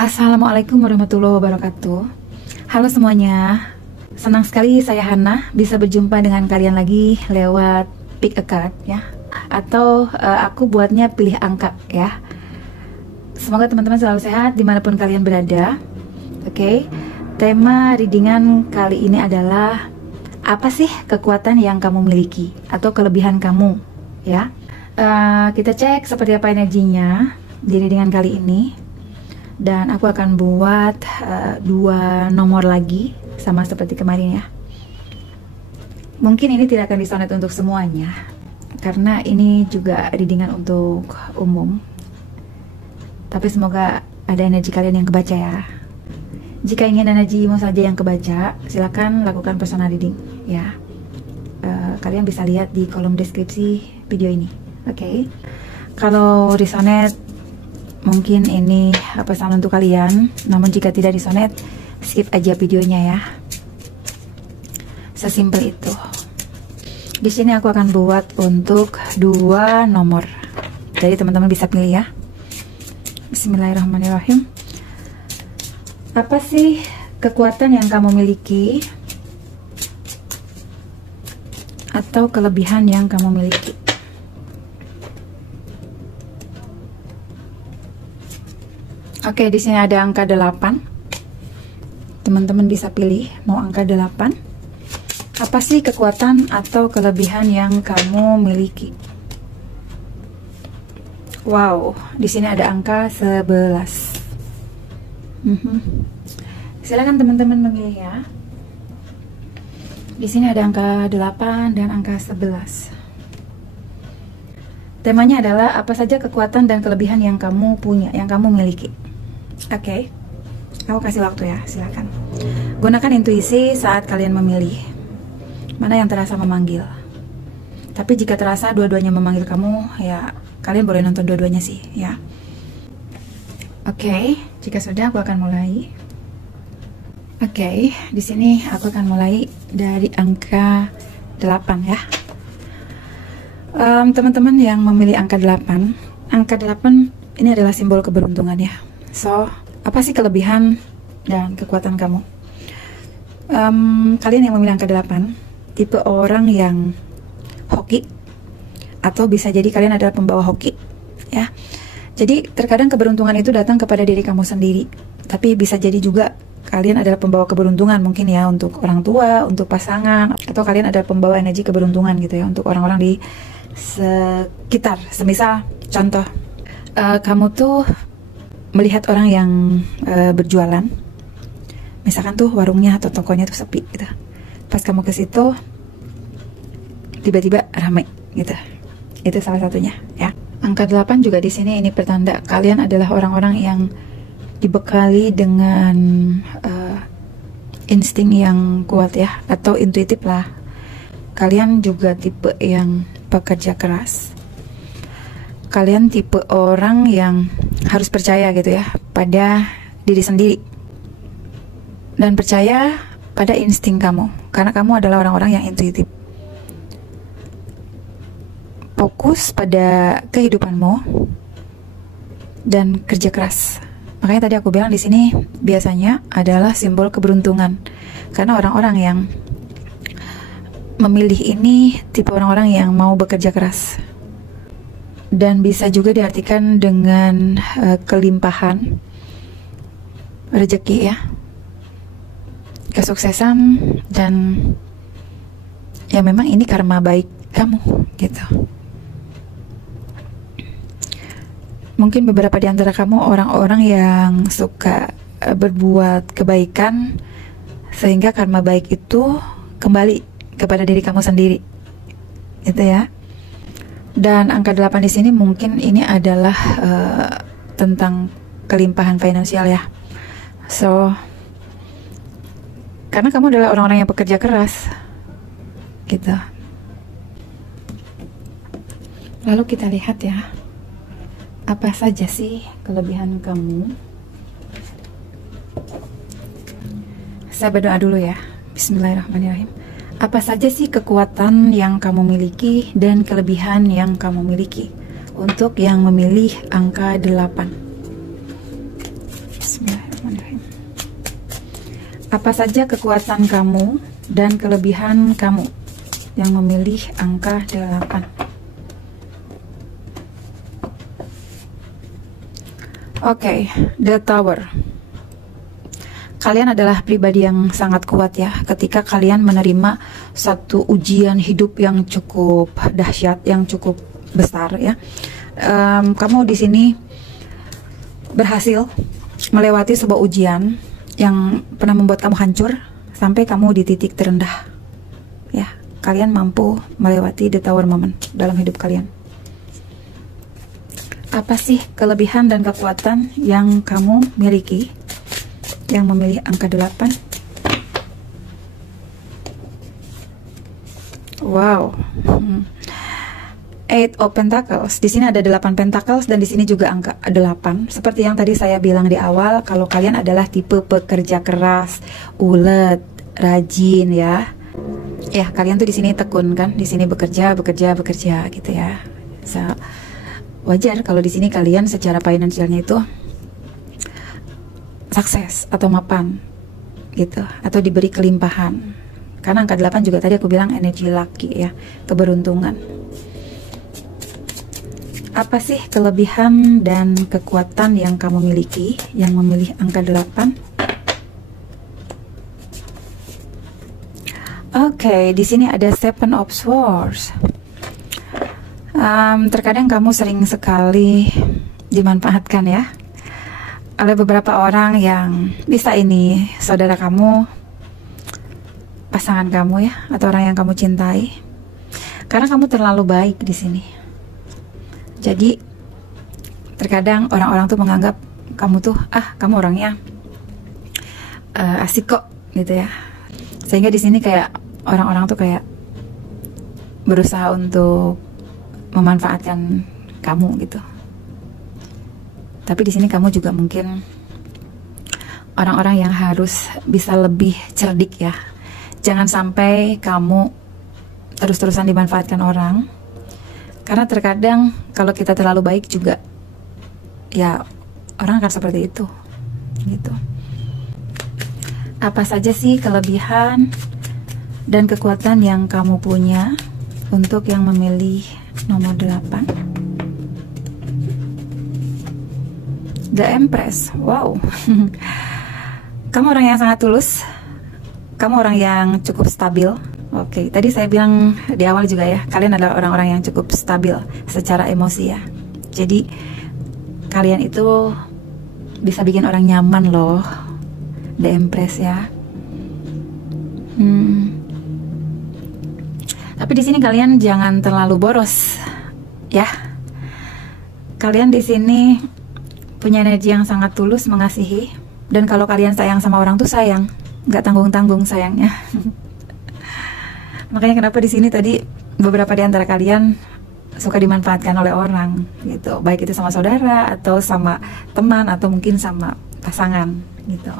Assalamualaikum warahmatullahi wabarakatuh. Halo semuanya, senang sekali saya Hana bisa berjumpa dengan kalian lagi lewat Pick a Card ya. Atau aku buatnya pilih angka ya. Semoga teman-teman selalu sehat dimanapun kalian berada. Oke, tema readingan kali ini adalah apa sih kekuatan yang kamu miliki atau kelebihan kamu ya. Kita cek seperti apa energinya di readingan kali ini. Dan aku akan buat 2 nomor lagi sama seperti kemarin ya. Mungkin ini tidak akan disonet untuk semuanya karena ini juga readingan untuk umum. Tapi semoga ada energi kalian yang kebaca ya. Jika ingin energimu saja yang kebaca, silakan lakukan personal reading ya. Kalian bisa lihat di kolom deskripsi video ini. Oke. Kalau resonet, mungkin ini pesan untuk kalian. Namun jika tidak disonet, skip aja videonya ya. Sesimpel itu. Di sini aku akan buat untuk 2 nomor. Jadi teman-teman bisa pilih ya. Bismillahirrahmanirrahim. Apa sih kekuatan yang kamu miliki atau kelebihan yang kamu miliki? Oke, di sini ada angka 8. Teman-teman bisa pilih mau angka 8. Apa sih kekuatan atau kelebihan yang kamu miliki? Wow, di sini ada angka 11. Silakan teman-teman memilih ya. Di sini ada angka 8 dan angka 11. Temanya adalah apa saja kekuatan dan kelebihan yang kamu punya, yang kamu miliki. Oke, aku kasih waktu ya, silakan. Gunakan intuisi saat kalian memilih mana yang terasa memanggil. Tapi jika terasa dua-duanya memanggil kamu, ya kalian boleh nonton dua-duanya sih ya. Oke, jika sudah aku akan mulai. Oke, di sini aku akan mulai dari angka 8 ya. Teman-teman yang memilih angka 8, angka 8 ini adalah simbol keberuntungan ya. So, apa sih kelebihan dan kekuatan kamu? Kalian yang memilih angka 8, tipe orang yang hoki, atau bisa jadi kalian adalah pembawa hoki ya. Jadi terkadang keberuntungan itu datang kepada diri kamu sendiri, tapi bisa jadi juga kalian adalah pembawa keberuntungan mungkin ya untuk orang tua, untuk pasangan, atau kalian adalah pembawa energi keberuntungan gitu ya untuk orang-orang di sekitar. Semisal contoh, kamu tuh melihat orang yang berjualan, misalkan tuh warungnya atau tokonya tuh sepi gitu. Pas kamu ke situ, tiba-tiba ramai gitu. Itu salah satunya ya. Angka 8 juga di sini ini pertanda kalian adalah orang-orang yang dibekali dengan insting yang kuat ya, atau intuitif lah. Kalian juga tipe yang pekerja keras. Kalian tipe orang yang harus percaya gitu ya pada diri sendiri dan percaya pada insting kamu, karena kamu adalah orang-orang yang intuitif. Fokus pada kehidupanmu dan kerja keras. Makanya tadi aku bilang di sini biasanya adalah simbol keberuntungan, karena orang-orang yang memilih ini tipe orang-orang yang mau bekerja keras. Dan bisa juga diartikan dengan kelimpahan rezeki ya, kesuksesan, dan ya memang ini karma baik kamu gitu. Mungkin beberapa di antara kamu orang-orang yang suka berbuat kebaikan sehingga karma baik itu kembali kepada diri kamu sendiri gitu ya. Dan angka 8 di sini mungkin ini adalah tentang kelimpahan finansial ya. So, karena kamu adalah orang-orang yang bekerja keras gitu. Lalu kita lihat ya, apa saja sih kelebihan kamu. Saya berdoa dulu ya. Bismillahirrahmanirrahim. Apa saja sih kekuatan yang kamu miliki dan kelebihan yang kamu miliki untuk yang memilih angka 8? Bismillah. Apa saja kekuatan kamu dan kelebihan kamu yang memilih angka 8? Oke, The Tower. Kalian adalah pribadi yang sangat kuat ya, ketika kalian menerima satu ujian hidup yang cukup dahsyat, yang cukup besar ya. Kamu di sini berhasil melewati sebuah ujian yang pernah membuat kamu hancur sampai kamu di titik terendah ya. Kalian mampu melewati the tower moment dalam hidup kalian. Apa sih kelebihan dan kekuatan yang kamu miliki yang memilih angka 8? Wow. Eight of Pentacles. Di sini ada 8 Pentacles dan di sini juga angka 8. Seperti yang tadi saya bilang di awal, kalau kalian adalah tipe pekerja keras, ulet, rajin ya. Ya, kalian tuh di sini tekun kan, di sini bekerja gitu ya. So, wajar kalau di sini kalian secara finansialnya itu sukses atau mapan gitu, atau diberi kelimpahan. Karena angka 8 juga tadi aku bilang energi lucky ya, keberuntungan. Apa sih kelebihan dan kekuatan yang kamu miliki yang memilih angka 8? Oke, di sini ada Seven of Swords. Terkadang kamu sering sekali dimanfaatkan ya oleh beberapa orang yang bisa ini saudara kamu, pasangan kamu ya, atau orang yang kamu cintai, karena kamu terlalu baik di sini. Jadi terkadang orang-orang tuh menganggap kamu tuh kamu orangnya asik kok gitu ya, sehingga di sini kayak orang-orang tuh kayak berusaha untuk memanfaatkan kamu gitu. Tapi di sini kamu juga mungkin orang-orang yang harus bisa lebih cerdik ya. Jangan sampai kamu terus-terusan dimanfaatkan orang. Karena terkadang kalau kita terlalu baik juga, ya orang akan seperti itu gitu. Apa saja sih kelebihan dan kekuatan yang kamu punya untuk yang memilih nomor 8? The Empress. Wow. Kamu orang yang sangat tulus. Kamu orang yang cukup stabil. Oke, tadi saya bilang di awal juga ya, kalian adalah orang-orang yang cukup stabil secara emosi ya. Jadi kalian itu bisa bikin orang nyaman loh. The Empress ya. Tapi di sini kalian jangan terlalu boros ya. Kalian di sini punya energi yang sangat tulus mengasihi, dan kalau kalian sayang sama orang tuh sayang, nggak tanggung-tanggung sayangnya. Makanya kenapa di sini tadi beberapa di antara kalian suka dimanfaatkan oleh orang gitu, baik itu sama saudara atau sama teman atau mungkin sama pasangan gitu.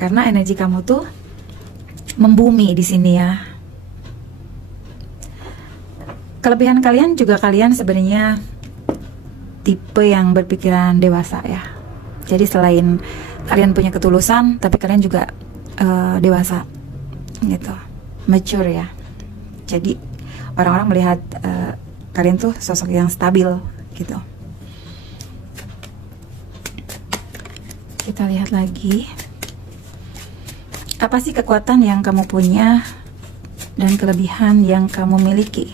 Karena energi kamu tuh membumi di sini ya. Kelebihan kalian juga, kalian sebenarnya tipe yang berpikiran dewasa ya. Jadi selain kalian punya ketulusan, tapi kalian juga dewasa gitu, mature ya. Jadi orang-orang melihat kalian tuh sosok yang stabil gitu. Kita lihat lagi, apa sih kekuatan yang kamu punya dan kelebihan yang kamu miliki?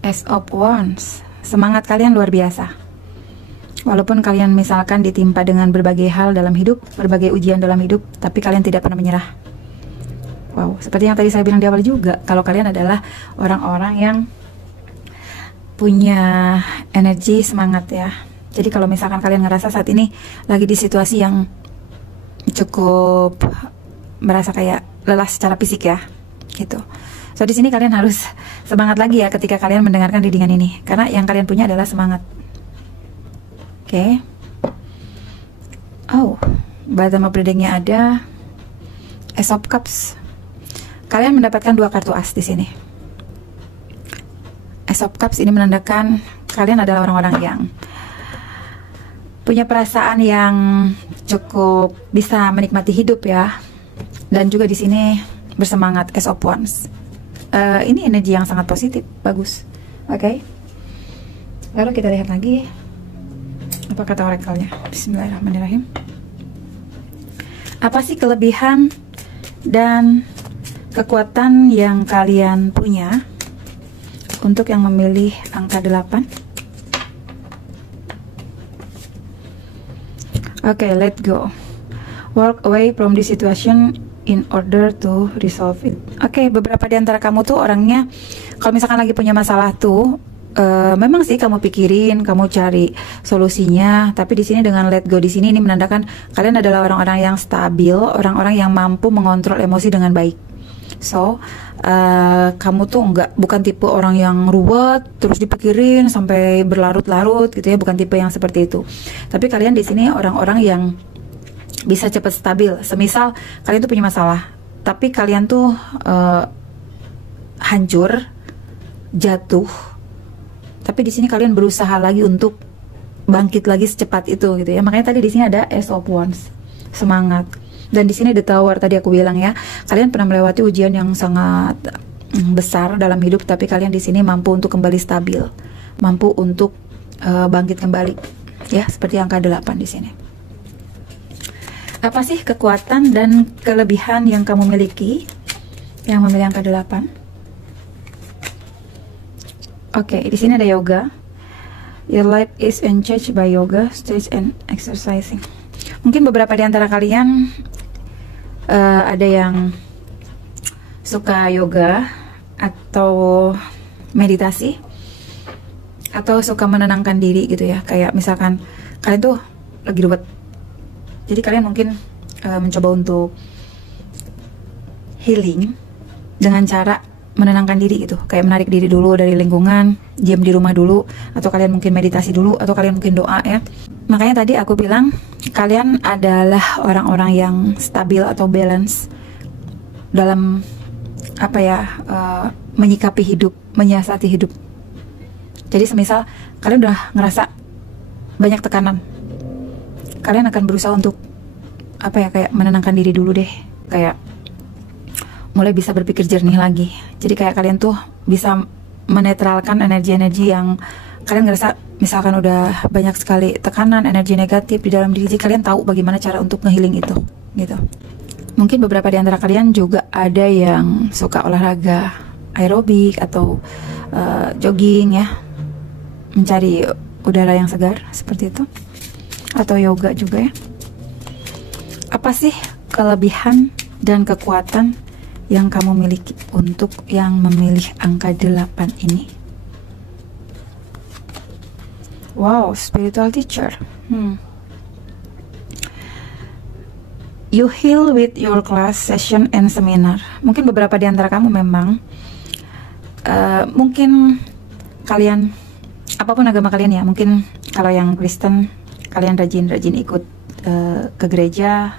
Ace of Wands. Semangat kalian luar biasa. Walaupun kalian misalkan ditimpa dengan berbagai hal dalam hidup, berbagai ujian dalam hidup, tapi kalian tidak pernah menyerah. Wow, seperti yang tadi saya bilang di awal juga, kalau kalian adalah orang-orang yang punya energi semangat ya. Jadi kalau misalkan kalian ngerasa saat ini lagi di situasi yang cukup merasa kayak lelah secara fisik ya, gitu. So di sini kalian harus semangat lagi ya ketika kalian mendengarkan readingan ini, karena yang kalian punya adalah semangat. Oke. Oh, bottom of readingnya ada Ace of Cups. Kalian mendapatkan 2 kartu as di sini. Ace of Cups ini menandakan kalian adalah orang-orang yang punya perasaan yang cukup bisa menikmati hidup ya, dan juga di sini bersemangat as of once. Ini energi yang sangat positif, bagus. Oke. Lalu kita lihat lagi apa kata orakelnya. Bismillahirrahmanirrahim. Apa sih kelebihan dan kekuatan yang kalian punya untuk yang memilih angka 8? Oke, let go. Walk away from the situation in order to resolve it. Oke, beberapa di antara kamu tuh orangnya, kalau misalkan lagi punya masalah tuh, memang sih kamu pikirin, kamu cari solusinya. Tapi di sini dengan let go di sini ini menandakan kalian adalah orang-orang yang stabil, orang-orang yang mampu mengontrol emosi dengan baik. So, kamu tuh bukan tipe orang yang ruwet terus dipikirin sampai berlarut-larut gitu ya, bukan tipe yang seperti itu. Tapi kalian di sini orang-orang yang bisa cepat stabil. Semisal kalian tuh punya masalah, tapi kalian tuh hancur, jatuh. Tapi di sini kalian berusaha lagi untuk bangkit lagi secepat itu gitu ya. Makanya tadi di sini ada Ace of Wands, semangat. Dan di sini The Tower, tadi aku bilang ya, kalian pernah melewati ujian yang sangat besar dalam hidup, tapi kalian di sini mampu untuk kembali stabil, mampu untuk bangkit kembali, ya, seperti angka 8 di sini. Apa sih kekuatan dan kelebihan yang kamu miliki yang memilih angka 8? Oke, di sini ada yoga. Your life is enriched by yoga, stage and exercising. Mungkin beberapa di antara kalian ada yang suka yoga atau meditasi atau suka menenangkan diri gitu ya. Kayak misalkan kalian tuh lagi ruwet, jadi kalian mungkin mencoba untuk healing dengan cara menenangkan diri gitu, kayak menarik diri dulu dari lingkungan, diam di rumah dulu, atau kalian mungkin meditasi dulu, atau kalian mungkin doa ya. Makanya tadi aku bilang kalian adalah orang-orang yang stabil atau balance dalam apa ya, menyikapi hidup, menyiasati hidup. Jadi semisal kalian udah ngerasa banyak tekanan, kalian akan berusaha untuk apa ya, kayak menenangkan diri dulu deh, kayak mulai bisa berpikir jernih lagi. Jadi kayak kalian tuh bisa menetralkan energi-energi yang kalian ngerasa misalkan udah banyak sekali tekanan, energi negatif di dalam diri. Jadi kalian tahu bagaimana cara untuk ngehealing itu gitu. Mungkin beberapa di antara kalian juga ada yang suka olahraga aerobik atau jogging ya, mencari udara yang segar seperti itu, atau yoga juga ya. Apa sih kelebihan dan kekuatan yang kamu miliki untuk yang memilih angka 8 ini? Wow, spiritual teacher. You heal with your class, session, and seminar. Mungkin beberapa di antara kamu memang mungkin kalian, apapun agama kalian ya, mungkin kalau yang Kristen kalian rajin ikut ke gereja.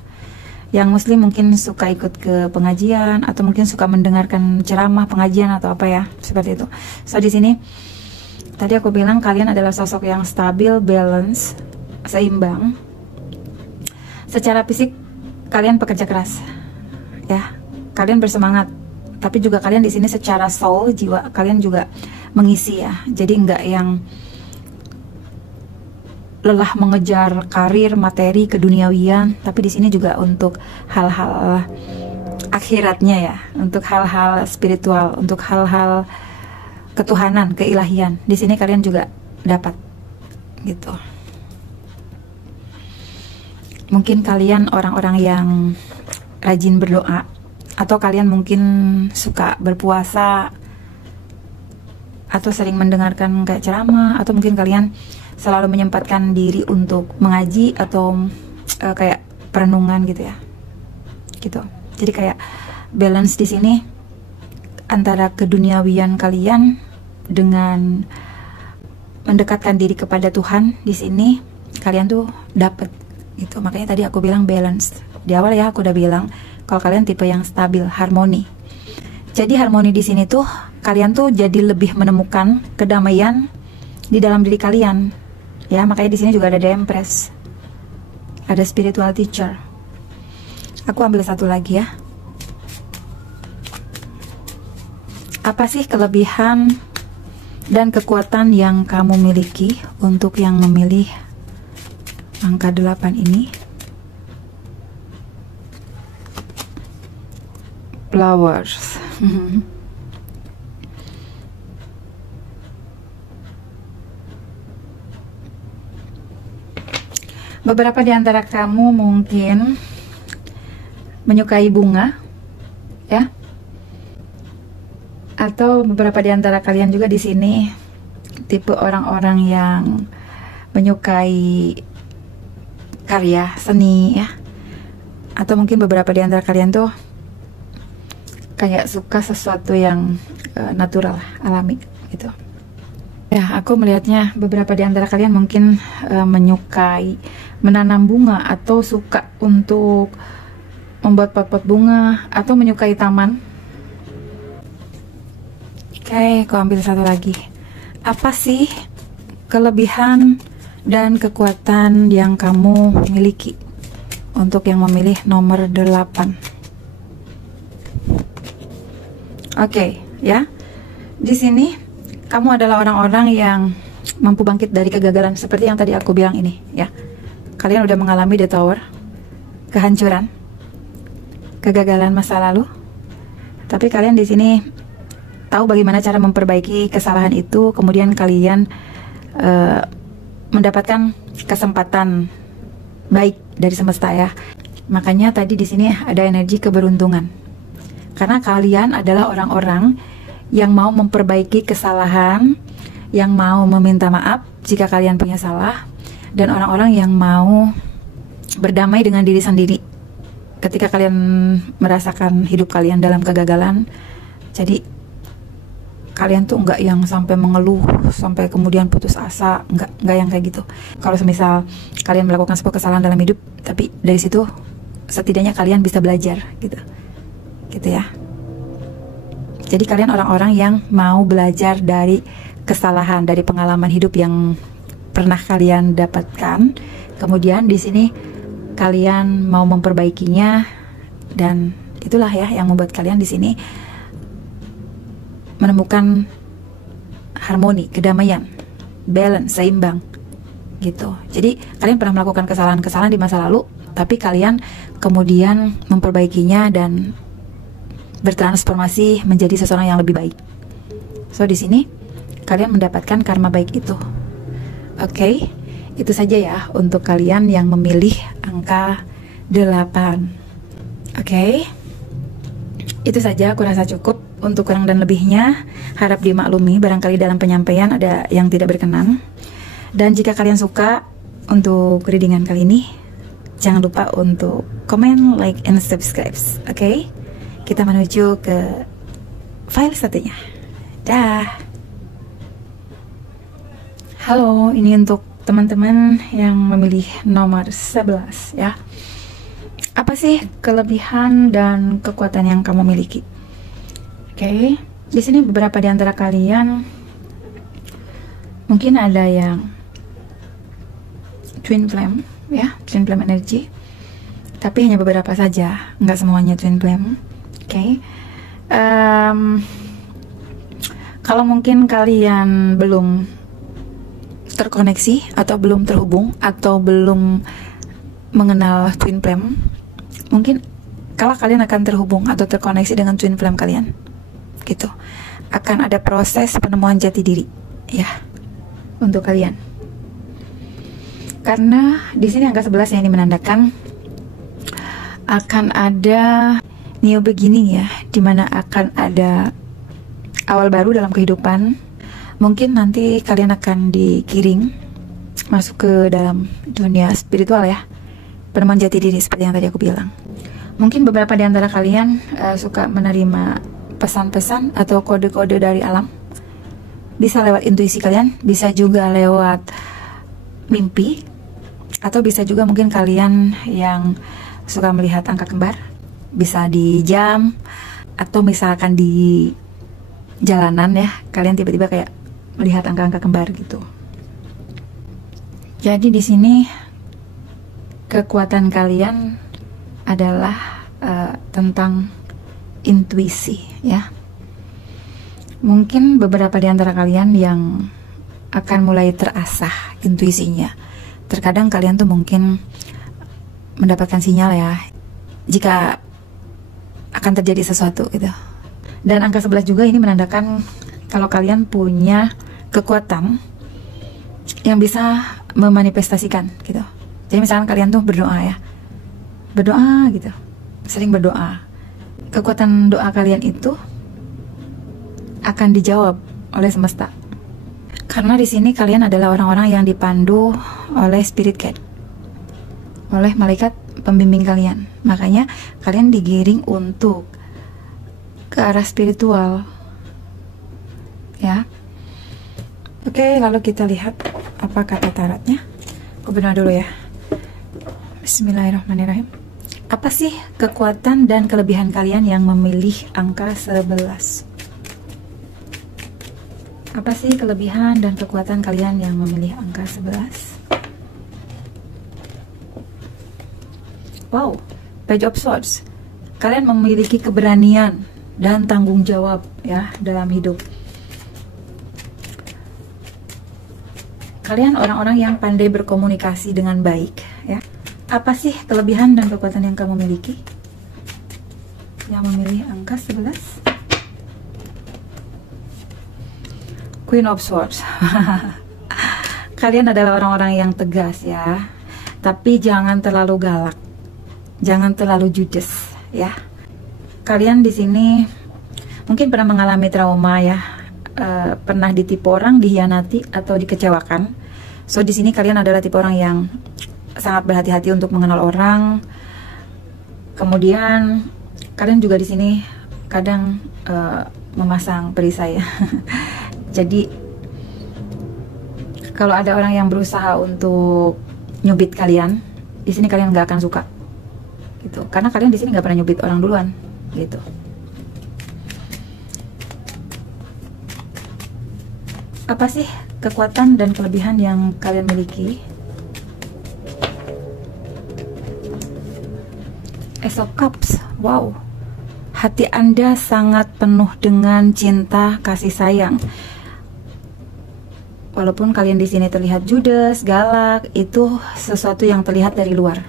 Yang Muslim mungkin suka ikut ke pengajian, atau mungkin suka mendengarkan ceramah pengajian atau apa ya, seperti itu. So di sini tadi aku bilang kalian adalah sosok yang stabil, balance, seimbang. Secara fisik kalian pekerja keras, ya, kalian bersemangat. Tapi juga kalian di sini secara soul, jiwa kalian juga mengisi ya. Jadi enggak yang lelah mengejar karir, materi, keduniawian, tapi di sini juga untuk hal-hal akhiratnya ya, untuk hal-hal spiritual, untuk hal-hal ketuhanan, keilahian. Di sini kalian juga dapat gitu. Mungkin kalian orang-orang yang rajin berdoa, atau kalian mungkin suka berpuasa, atau sering mendengarkan kayak ceramah, atau mungkin kalian selalu menyempatkan diri untuk mengaji atau kayak perenungan gitu ya, gitu. Jadi kayak balance di sini antara keduniawian kalian dengan mendekatkan diri kepada Tuhan. Di sini kalian tuh dapet gitu. Makanya tadi aku bilang balance di awal ya, aku udah bilang kalau kalian tipe yang stabil, harmoni. Jadi harmoni di sini tuh kalian tuh jadi lebih menemukan kedamaian di dalam diri kalian. Ya, makanya di sini juga ada The Empress. ada spiritual teacher. Aku ambil satu lagi ya. Apa sih kelebihan dan kekuatan yang kamu miliki untuk yang memilih angka 8 ini? Flowers. Beberapa di antara kamu mungkin menyukai bunga, ya. Atau beberapa di antara kalian juga di sini tipe orang-orang yang menyukai karya seni, ya. Atau mungkin beberapa di antara kalian tuh kayak suka sesuatu yang natural, alami gitu. Ya, aku melihatnya beberapa di antara kalian mungkin menyukai menanam bunga, atau suka untuk membuat pot-pot bunga, atau menyukai taman. Oke, aku ambil satu lagi. Apa sih kelebihan dan kekuatan yang kamu miliki untuk yang memilih nomor 8? Oke, ya. Di sini kamu adalah orang-orang yang mampu bangkit dari kegagalan seperti yang tadi aku bilang ini, ya. Kalian udah mengalami the tower, kehancuran, kegagalan masa lalu. Tapi kalian di sini tahu bagaimana cara memperbaiki kesalahan itu, kemudian kalian mendapatkan kesempatan baik dari semesta, ya. Makanya tadi di sini ada energi keberuntungan. Karena kalian adalah orang-orang yang mau memperbaiki kesalahan, yang mau meminta maaf jika kalian punya salah, dan orang-orang yang mau berdamai dengan diri sendiri ketika kalian merasakan hidup kalian dalam kegagalan. Jadi kalian tuh nggak yang sampai mengeluh, sampai kemudian putus asa, nggak yang kayak gitu. Kalau semisal kalian melakukan sebuah kesalahan dalam hidup, tapi dari situ setidaknya kalian bisa belajar gitu ya. Jadi kalian orang-orang yang mau belajar dari kesalahan, dari pengalaman hidup yang pernah kalian dapatkan. Kemudian di sini kalian mau memperbaikinya, dan itulah ya yang membuat kalian di sini menemukan harmoni, kedamaian, balance, seimbang gitu. Jadi kalian pernah melakukan kesalahan-kesalahan di masa lalu, tapi kalian kemudian memperbaikinya dan bertransformasi menjadi seseorang yang lebih baik. So di sini kalian mendapatkan karma baik itu. Oke, itu saja ya untuk kalian yang memilih angka 8. Oke, itu saja, aku rasa cukup. Untuk kurang dan lebihnya harap dimaklumi, barangkali dalam penyampaian ada yang tidak berkenan. Dan jika kalian suka untuk readingan kali ini, jangan lupa untuk komen, like, and subscribe. Oke, kita menuju ke file satunya. Dah. Halo, ini untuk teman-teman yang memilih nomor 11 ya. Apa sih kelebihan dan kekuatan yang kamu miliki? Oke, di sini beberapa di antara kalian mungkin ada yang twin flame ya, twin flame energy. Tapi hanya beberapa saja, nggak semuanya twin flame. Oke. Kalau mungkin kalian belum terkoneksi atau belum terhubung atau belum mengenal twin flame, mungkin kalau kalian akan terhubung atau terkoneksi dengan twin flame kalian gitu, akan ada proses penemuan jati diri ya untuk kalian. Karena di sini angka 11 yang ini menandakan akan ada new beginning ya, dimana akan ada awal baru dalam kehidupan. Mungkin nanti kalian akan digiring masuk ke dalam dunia spiritual ya, penemuan jati diri seperti yang tadi aku bilang. Mungkin beberapa di antara kalian suka menerima pesan-pesan atau kode-kode dari alam. Bisa lewat intuisi kalian, bisa juga lewat mimpi, atau bisa juga mungkin kalian yang suka melihat angka kembar, bisa di jam, atau misalkan di jalanan ya, kalian tiba-tiba kayak melihat angka-angka kembar gitu. Jadi di sini kekuatan kalian adalah tentang intuisi, ya. Mungkin beberapa di antara kalian yang akan mulai terasah intuisinya. Terkadang kalian tuh mungkin mendapatkan sinyal, ya, jika akan terjadi sesuatu gitu. Dan angka 11 juga ini menandakan kalau kalian punya kekuatan yang bisa memanifestasikan gitu. Jadi misalkan kalian tuh berdoa, ya, berdoa gitu, sering berdoa, kekuatan doa kalian itu akan dijawab oleh semesta. Karena di sini kalian adalah orang-orang yang dipandu oleh spirit guide, oleh malaikat pembimbing kalian. Makanya kalian digiring untuk ke arah spiritual, ya. Oke, lalu kita lihat apa kata tarotnya. Aku berdoa dulu, ya. Bismillahirrahmanirrahim. Apa sih kekuatan dan kelebihan kalian yang memilih angka 11? Apa sih kelebihan dan kekuatan kalian yang memilih angka 11? Wow, Page of Swords. Kalian memiliki keberanian dan tanggung jawab, ya, dalam hidup. Kalian orang-orang yang pandai berkomunikasi dengan baik, ya. Apa sih kelebihan dan kekuatan yang kamu miliki? Yang memilih angka 11? Queen of Swords. Kalian adalah orang-orang yang tegas, ya. Tapi jangan terlalu galak. Jangan terlalu judes, ya. Kalian di sini mungkin pernah mengalami trauma, ya. Pernah ditipu orang, dikhianati atau dikecewakan. So di sini kalian adalah tipe orang yang sangat berhati-hati untuk mengenal orang. Kemudian kalian juga di sini kadang memasang perisai, ya. Jadi kalau ada orang yang berusaha untuk nyubit kalian, di sini kalian nggak akan suka, gitu. Karena kalian di sini nggak pernah nyubit orang duluan, gitu. Apa sih kekuatan dan kelebihan yang kalian miliki? Ace of Cups. Wow, hati Anda sangat penuh dengan cinta kasih sayang. Walaupun kalian di sini terlihat judes, galak, itu sesuatu yang terlihat dari luar.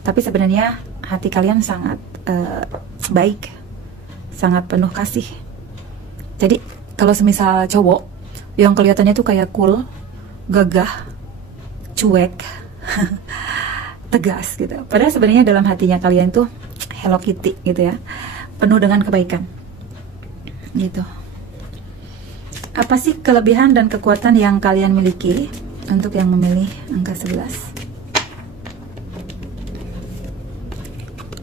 Tapi sebenarnya hati kalian sangat baik, sangat penuh kasih. Jadi kalau semisal cowok yang kelihatannya tuh kayak cool, gagah, cuek, tegas gitu. Padahal sebenarnya dalam hatinya kalian tuh Hello Kitty gitu, ya, penuh dengan kebaikan, gitu. Apa sih kelebihan dan kekuatan yang kalian miliki untuk yang memilih angka 11?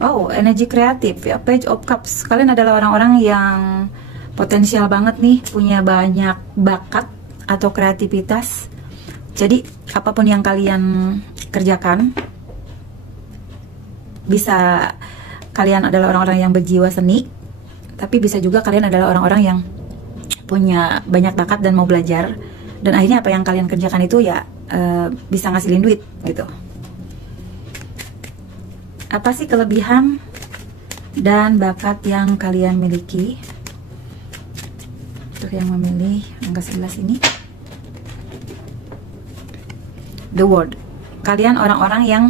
Oh, energi kreatif, ya, Page of Cups. Kalian adalah orang-orang yang potensial banget nih, punya banyak bakat atau kreativitas. Jadi apapun yang kalian kerjakan, bisa kalian adalah orang-orang yang berjiwa seni, tapi bisa juga kalian adalah orang-orang yang punya banyak bakat dan mau belajar, dan akhirnya apa yang kalian kerjakan itu, ya, bisa ngasilin duit, gitu. Apa sih kelebihan dan bakat yang kalian miliki untuk yang memilih angka 11 ini? The World. Kalian orang-orang yang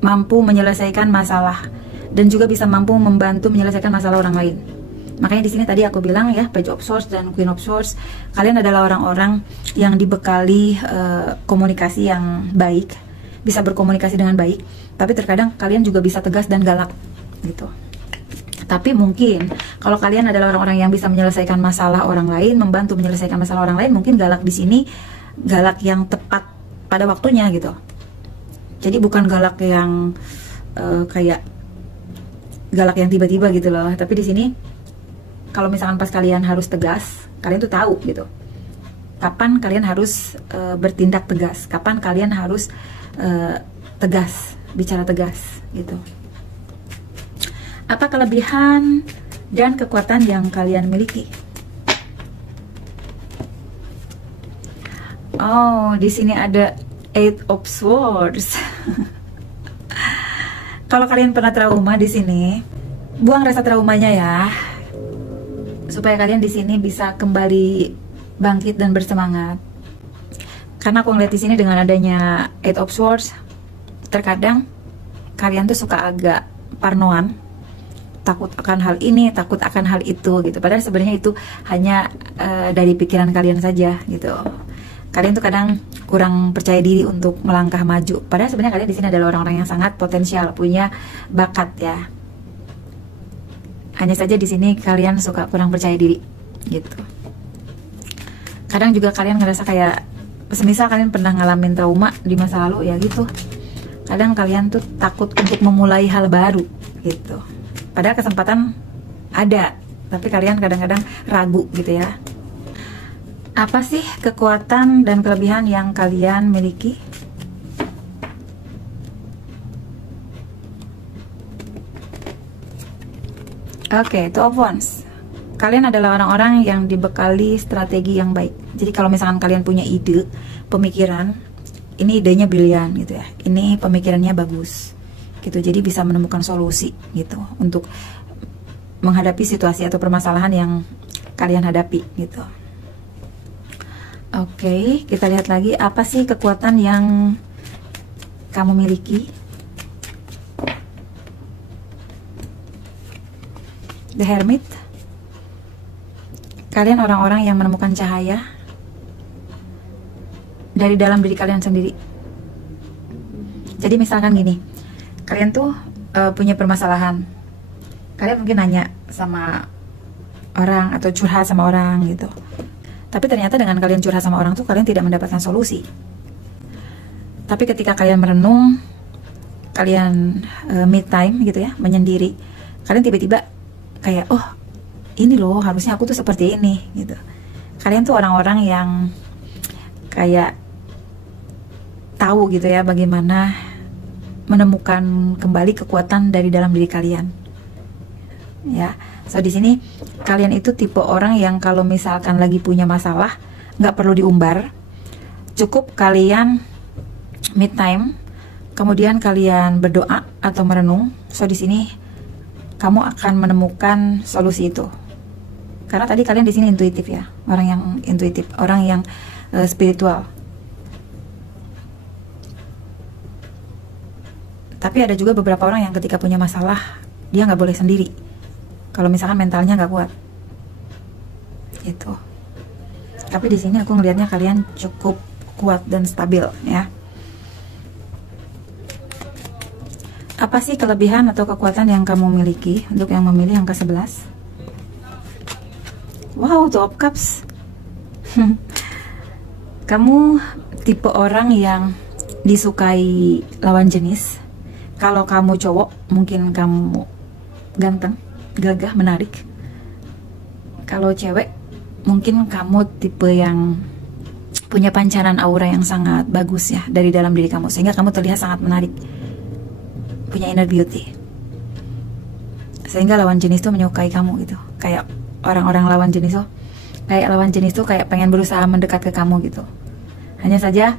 mampu menyelesaikan masalah dan juga bisa mampu membantu menyelesaikan masalah orang lain. Makanya di sini tadi aku bilang, ya, Page of Swords dan Queen of Swords, kalian adalah orang-orang yang dibekali komunikasi yang baik, bisa berkomunikasi dengan baik, tapi terkadang kalian juga bisa tegas dan galak, gitu. Tapi mungkin kalau kalian adalah orang-orang yang bisa menyelesaikan masalah orang lain, membantu menyelesaikan masalah orang lain, mungkin galak di sini galak yang tepat pada waktunya, gitu. Jadi bukan galak yang kayak galak yang tiba-tiba gitu loh. Tapi di sini kalau misalkan pas kalian harus tegas, kalian tuh tahu gitu kapan kalian harus bertindak tegas, kapan kalian harus tegas, bicara tegas, gitu. Apa kelebihan dan kekuatan yang kalian miliki? Oh, di sini ada Eight of Swords. Kalau kalian pernah trauma di sini, buang rasa traumanya ya, supaya kalian di sini bisa kembali bangkit dan bersemangat. Karena aku ngeliat di sini dengan adanya Eight of Swords, terkadang kalian tuh suka agak parnoan, takut akan hal ini, takut akan hal itu gitu. Padahal sebenarnya itu hanya dari pikiran kalian saja gitu. Kalian tuh kadang kurang percaya diri untuk melangkah maju. Padahal sebenarnya kalian di sini adalah orang-orang yang sangat potensial, punya bakat ya. Hanya saja di sini kalian suka kurang percaya diri gitu. Kadang juga kalian ngerasa kayak, semisal kalian pernah ngalamin trauma di masa lalu ya gitu. Kadang kalian tuh takut untuk memulai hal baru gitu. Padahal kesempatan ada, tapi kalian kadang-kadang ragu gitu ya. Apa sih kekuatan dan kelebihan yang kalian miliki? Oke, Two of Wands. Kalian adalah orang-orang yang dibekali strategi yang baik. Jadi kalau misalkan kalian punya ide, pemikiran, ini idenya brilian gitu ya. Ini pemikirannya bagus gitu. Jadi bisa menemukan solusi gitu untuk menghadapi situasi atau permasalahan yang kalian hadapi gitu. Oke, kita lihat lagi apa sih kekuatan yang kamu miliki. The Hermit. Kalian orang-orang yang menemukan cahaya dari dalam diri kalian sendiri. Jadi misalkan gini, kalian tuh punya permasalahan. Kalian mungkin nanya sama orang atau curhat sama orang gitu. Tapi ternyata dengan kalian curhat sama orang tuh kalian tidak mendapatkan solusi. Tapi ketika kalian merenung, kalian me time gitu ya, menyendiri, kalian tiba-tiba kayak, oh ini loh harusnya aku tuh seperti ini gitu. Kalian tuh orang-orang yang kayak tahu gitu ya bagaimana menemukan kembali kekuatan dari dalam diri kalian. Ya, so di sini kalian itu tipe orang yang kalau misalkan lagi punya masalah nggak perlu diumbar, cukup kalian me time, kemudian kalian berdoa atau merenung. So di sini kamu akan menemukan solusi itu. Karena tadi kalian di sini intuitif ya, orang yang intuitif, orang yang spiritual. Tapi ada juga beberapa orang yang ketika punya masalah dia nggak boleh sendiri. Kalau misalkan mentalnya nggak kuat, gitu. Tapi di sini aku ngelihatnya kalian cukup kuat dan stabil ya. Apa sih kelebihan atau kekuatan yang kamu miliki? Untuk yang memilih angka 11. Wow, Two of Cups. Kamu tipe orang yang disukai lawan jenis. Kalau kamu cowok, mungkin kamu ganteng, gagah, menarik. Kalau cewek, mungkin kamu tipe yang punya pancaran aura yang sangat bagus ya dari dalam diri kamu, sehingga kamu terlihat sangat menarik, punya inner beauty, sehingga lawan jenis tuh menyukai kamu gitu. Kayak orang-orang lawan jenis tuh, kayak pengen berusaha mendekat ke kamu gitu. Hanya saja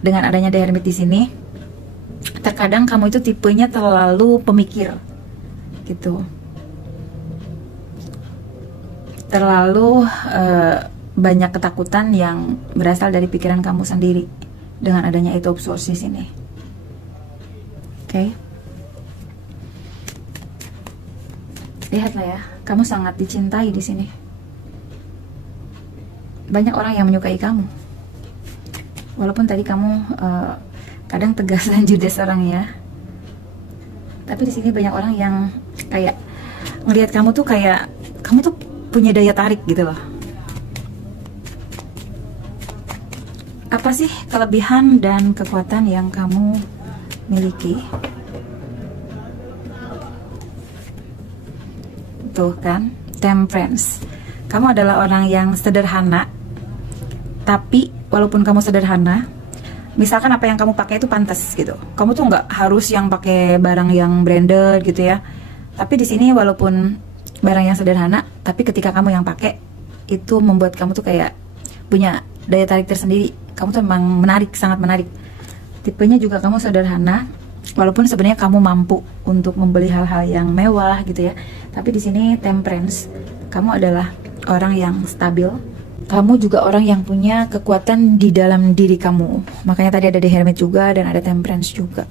dengan adanya The Hermit di sini, terkadang kamu itu tipenya terlalu pemikir gitu, terlalu banyak ketakutan yang berasal dari pikiran kamu sendiri dengan adanya Eight of Swords di sini. Oke. Lihatlah ya, kamu sangat dicintai di sini. Banyak orang yang menyukai kamu. Walaupun tadi kamu kadang tegas dan judes orangnya, tapi di sini banyak orang yang kayak ngelihat kamu tuh kayak kamu tuh punya daya tarik gitu loh. Apa sih kelebihan dan kekuatan yang kamu miliki? Tuh kan, Temperance. Kamu adalah orang yang sederhana, tapi walaupun kamu sederhana, misalkan apa yang kamu pakai itu pantas gitu. Kamu tuh nggak harus yang pakai barang yang branded gitu ya. Tapi di sini walaupun barang yang sederhana, tapi ketika kamu yang pakai itu membuat kamu tuh kayak punya daya tarik tersendiri. Kamu tuh memang menarik, sangat menarik. Tipenya juga kamu sederhana, Walaupun sebenarnya kamu mampu untuk membeli hal-hal yang mewah gitu ya, tapi di sini temperance, kamu adalah orang yang stabil. Kamu juga orang yang punya kekuatan di dalam diri kamu. Makanya tadi ada The Hermit juga dan ada temperance juga.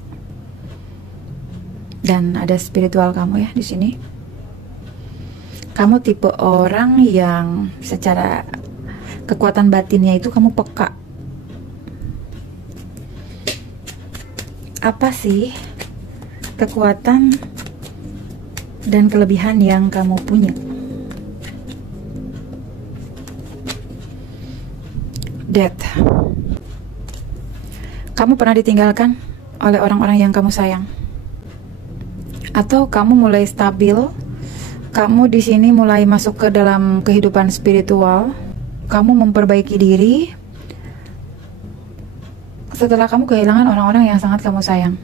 Dan ada spiritual kamu ya di sini. Kamu tipe orang yang secara kekuatan batinnya itu kamu peka. Apa sih kekuatan dan kelebihan yang kamu punya? Death. Kamu pernah ditinggalkan oleh orang-orang yang kamu sayang, atau kamu mulai stabil. Kamu di sini mulai masuk ke dalam kehidupan spiritual. Kamu memperbaiki diri setelah kamu kehilangan orang-orang yang sangat kamu sayang.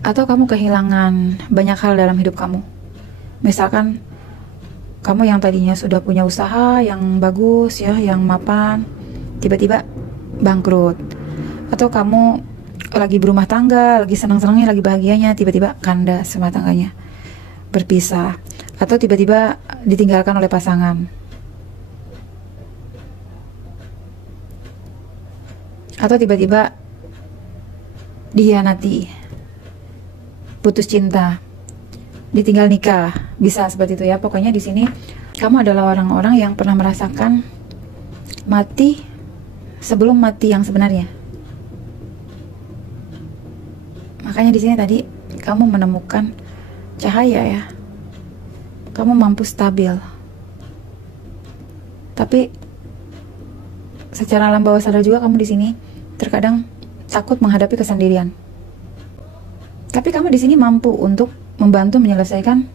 Atau kamu kehilangan banyak hal dalam hidup kamu. Misalkan kamu yang tadinya sudah punya usaha yang bagus ya, yang mapan, tiba-tiba bangkrut. Atau kamu lagi berumah tangga, lagi senang-senangnya, lagi bahagianya, tiba-tiba kandas rumah tangganya, berpisah. Atau tiba-tiba ditinggalkan oleh pasangan. Atau tiba-tiba dihianati, putus cinta, ditinggal nikah, bisa seperti itu ya. Pokoknya di sini kamu adalah orang-orang yang pernah merasakan mati sebelum mati yang sebenarnya. Makanya di sini tadi kamu menemukan cahaya ya. Kamu mampu stabil. Tapi secara alam bawah sadar juga kamu di sini terkadang takut menghadapi kesendirian. Tapi kamu di sini mampu untuk membantu menyelesaikan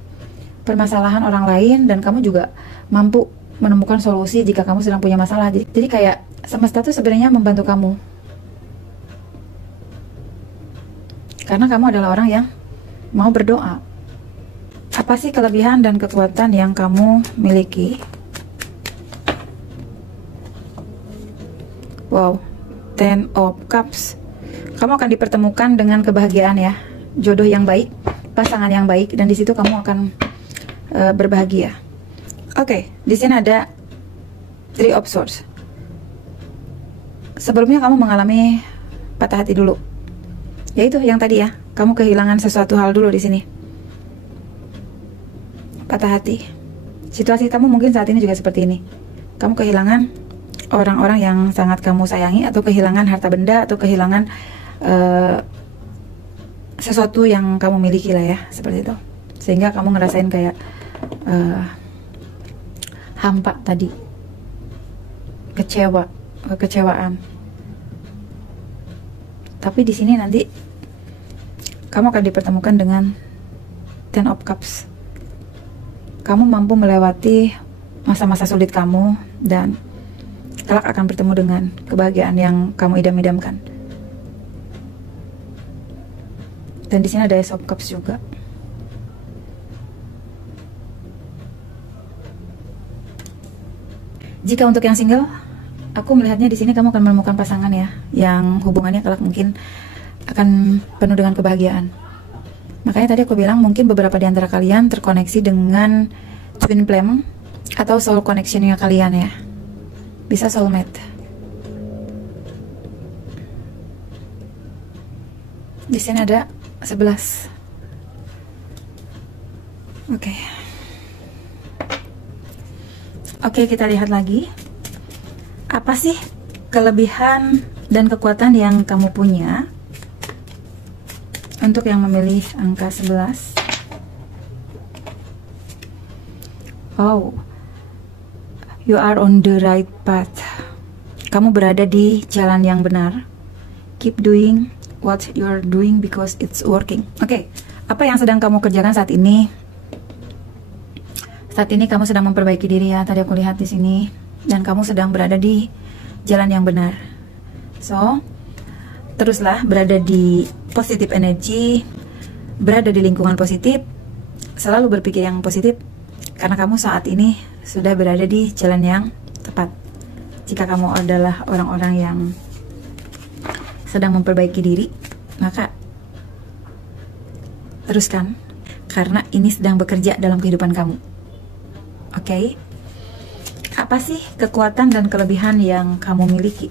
permasalahan orang lain, dan kamu juga mampu menemukan solusi jika kamu sedang punya masalah. Jadi kayak semesta itu sebenarnya membantu kamu. Karena kamu adalah orang yang mau berdoa. Apa sih kelebihan dan kekuatan yang kamu miliki? Wow, Ten of Cups. Kamu akan dipertemukan dengan kebahagiaan ya, jodoh yang baik, pasangan yang baik, dan di situ kamu akan berbahagia. Oke, di sini ada Three of Swords. Sebelumnya kamu mengalami patah hati dulu. Yaitu yang tadi ya, kamu kehilangan sesuatu hal dulu di sini. Patah hati. Situasi kamu mungkin saat ini juga seperti ini. Kamu kehilangan orang-orang yang sangat kamu sayangi, atau kehilangan harta benda, atau kehilangan sesuatu yang kamu miliki lah ya, seperti itu. Sehingga kamu ngerasain kayak hampa tadi, kekecewaan. Tapi di sini nanti kamu akan dipertemukan dengan Ten of Cups. Kamu mampu melewati masa-masa sulit kamu, dan kelak akan bertemu dengan kebahagiaan yang kamu idam-idamkan. Dan di sini ada Ace of Cups juga. Jika untuk yang single, aku melihatnya di sini kamu akan menemukan pasangan ya, yang hubungannya kelak mungkin akan penuh dengan kebahagiaan. Makanya tadi aku bilang mungkin beberapa di antara kalian terkoneksi dengan twin flame atau soul connectionnya kalian ya. Bisa soulmate. Di sini ada 11. Oke, kita lihat lagi. Apa sih kelebihan dan kekuatan yang kamu punya? Untuk yang memilih angka 11. Oh, you are on the right path. Kamu berada di jalan yang benar. Keep doing what you are doing because it's working. Oke, apa yang sedang kamu kerjakan saat ini? Saat ini kamu sedang memperbaiki diri ya. Tadi aku lihat di sini, dan kamu sedang berada di jalan yang benar. So, teruslah berada di positive energy, berada di lingkungan positif, selalu berpikir yang positif, karena kamu saat ini sudah berada di jalan yang tepat. Jika kamu adalah orang-orang yang sedang memperbaiki diri, maka teruskan, karena ini sedang bekerja dalam kehidupan kamu. Oke? Apa sih kekuatan dan kelebihan yang kamu miliki?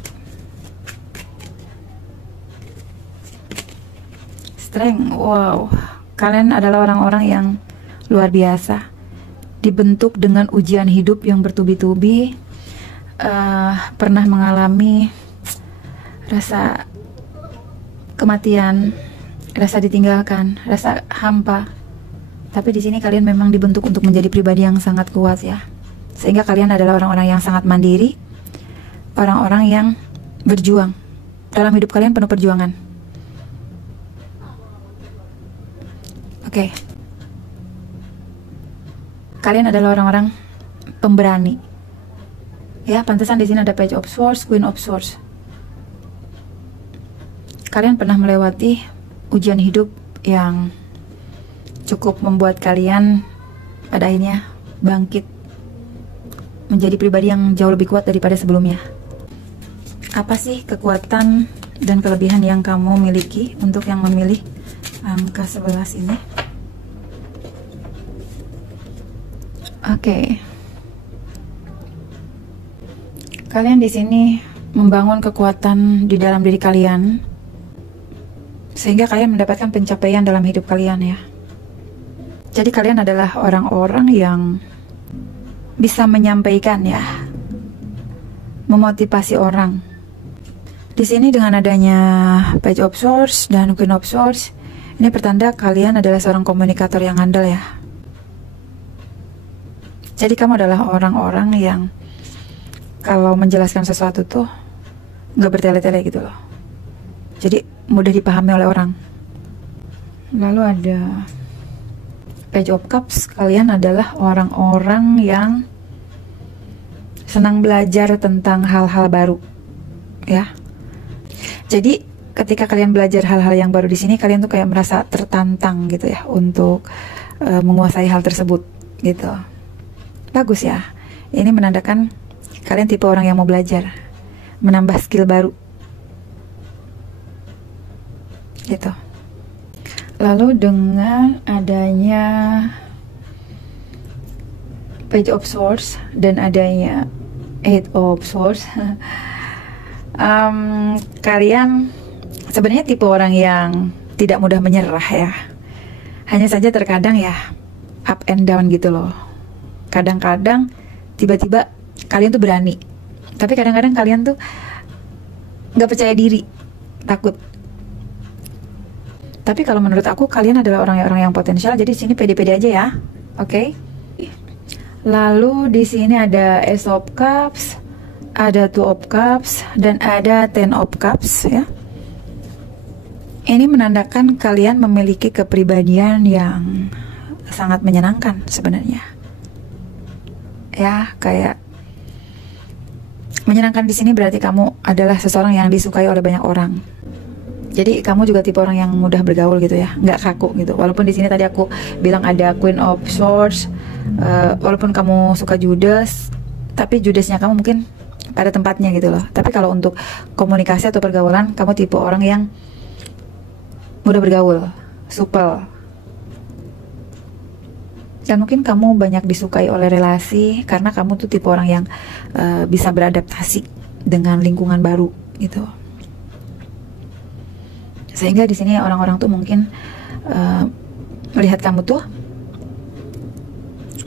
Strength, wow, kalian adalah orang-orang yang luar biasa, dibentuk dengan ujian hidup yang bertubi-tubi, pernah mengalami rasa kematian, rasa ditinggalkan, rasa hampa. Tapi di sini kalian memang dibentuk untuk menjadi pribadi yang sangat kuat ya. Sehingga kalian adalah orang-orang yang sangat mandiri, orang-orang yang berjuang. Dalam hidup kalian penuh perjuangan. Oke. Kalian adalah orang-orang pemberani. Ya, pantesan di sini ada Page of Swords, Queen of Swords. Kalian pernah melewati ujian hidup yang cukup membuat kalian pada akhirnya bangkit menjadi pribadi yang jauh lebih kuat daripada sebelumnya. Apa sih kekuatan dan kelebihan yang kamu miliki untuk yang memilih angka 11 ini? Oke. Kalian di sini membangun kekuatan di dalam diri kalian sehingga kalian mendapatkan pencapaian dalam hidup kalian ya. Jadi kalian adalah orang-orang yang bisa menyampaikan ya, memotivasi orang. Di sini dengan adanya Page of Swords dan Queen of Swords, ini pertanda kalian adalah seorang komunikator yang handal ya. Jadi kamu adalah orang-orang yang kalau menjelaskan sesuatu tuh nggak bertele-tele gitu loh. Jadi mudah dipahami oleh orang. Lalu ada Page of Cups, kalian adalah orang-orang yang senang belajar tentang hal-hal baru, ya. Jadi ketika kalian belajar hal-hal yang baru di sini, kalian tuh kayak merasa tertantang gitu ya untuk menguasai hal tersebut, gitu. Bagus ya. Ini menandakan kalian tipe orang yang mau belajar, menambah skill baru, gitu. Lalu dengan adanya Page of Swords dan adanya Eight of Swords, kalian sebenarnya tipe orang yang tidak mudah menyerah ya. Hanya saja terkadang ya up and down gitu loh. Kadang-kadang tiba-tiba kalian tuh berani, tapi kadang-kadang kalian tuh nggak percaya diri, takut. Tapi kalau menurut aku kalian adalah orang-orang yang potensial, jadi di sini pede-pede aja ya, oke? Lalu di sini ada Ace of Cups, ada Two of Cups, dan ada Ten of Cups ya. Ini menandakan kalian memiliki kepribadian yang sangat menyenangkan sebenarnya. Ya, kayak menyenangkan di sini berarti kamu adalah seseorang yang disukai oleh banyak orang. Jadi kamu juga tipe orang yang mudah bergaul gitu ya, nggak kaku gitu. Walaupun di sini tadi aku bilang ada Queen of Swords, walaupun kamu suka judes, tapi judesnya kamu mungkin pada tempatnya gitu loh. Tapi kalau untuk komunikasi atau pergaulan, kamu tipe orang yang mudah bergaul, supel. Dan mungkin kamu banyak disukai oleh relasi karena kamu tuh tipe orang yang bisa beradaptasi dengan lingkungan baru gitu. Sehingga di sini orang-orang tuh mungkin melihat kamu tuh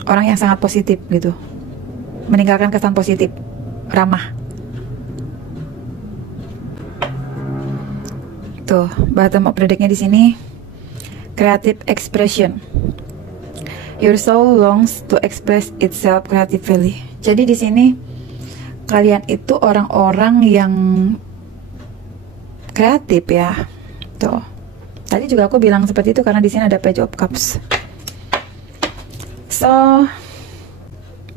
orang yang sangat positif gitu, meninggalkan kesan positif, ramah. Tuh, bottom of the deck-nya di sini creative expression. Your soul longs to express itself creatively. Jadi di sini kalian itu orang-orang yang kreatif ya. Tuh. Tadi juga aku bilang seperti itu karena di sini ada Page of Cups. So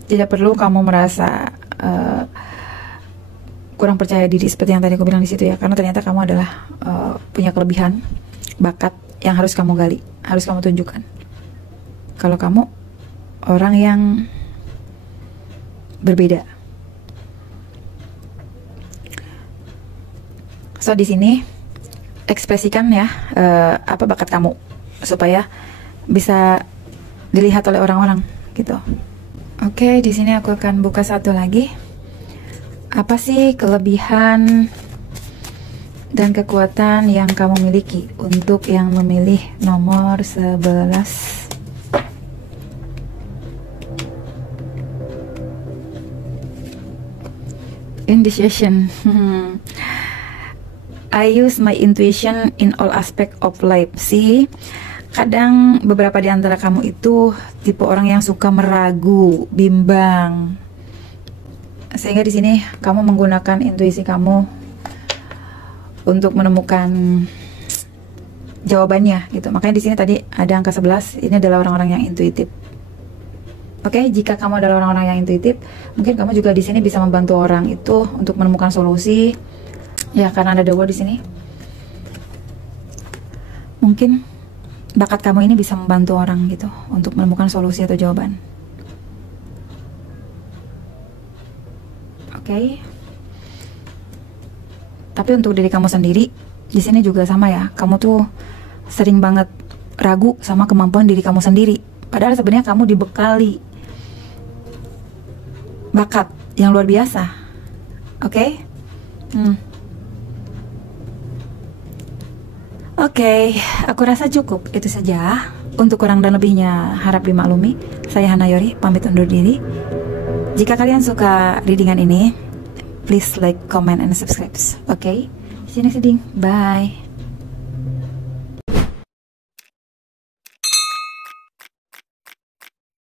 tidak perlu kamu merasa kurang percaya diri seperti yang tadi aku bilang di situ ya, karena ternyata kamu adalah punya kelebihan, bakat yang harus kamu gali, harus kamu tunjukkan. Kalau kamu orang yang berbeda. So di sini ekspresikan ya apa bakat kamu supaya bisa dilihat oleh orang-orang gitu. Oke, di sini aku akan buka satu lagi. Apa sih kelebihan dan kekuatan yang kamu miliki untuk yang memilih nomor 11? Indecision. I use my intuition in all aspect of life. See, kadang beberapa di antara kamu itu tipe orang yang suka meragu, bimbang. Sehingga di sini kamu menggunakan intuisi kamu untuk menemukan jawabannya gitu. Makanya di sini tadi ada angka 11, ini adalah orang-orang yang intuitif. Oke, jika kamu adalah orang-orang yang intuitif, mungkin kamu juga di sini bisa membantu orang itu untuk menemukan solusi. Ya, karena ada dewa di sini. Mungkin bakat kamu ini bisa membantu orang gitu untuk menemukan solusi atau jawaban. Oke. Tapi untuk diri kamu sendiri, di sini juga sama ya. Kamu tuh sering banget ragu sama kemampuan diri kamu sendiri. Padahal sebenarnya kamu dibekali bakat yang luar biasa. Oke? Oke, aku rasa cukup itu saja. Untuk kurang dan lebihnya harap dimaklumi. Saya Hana Yori, pamit undur diri. Jika kalian suka readingan ini, please like, comment, and subscribe. Oke? See you next reading. Bye.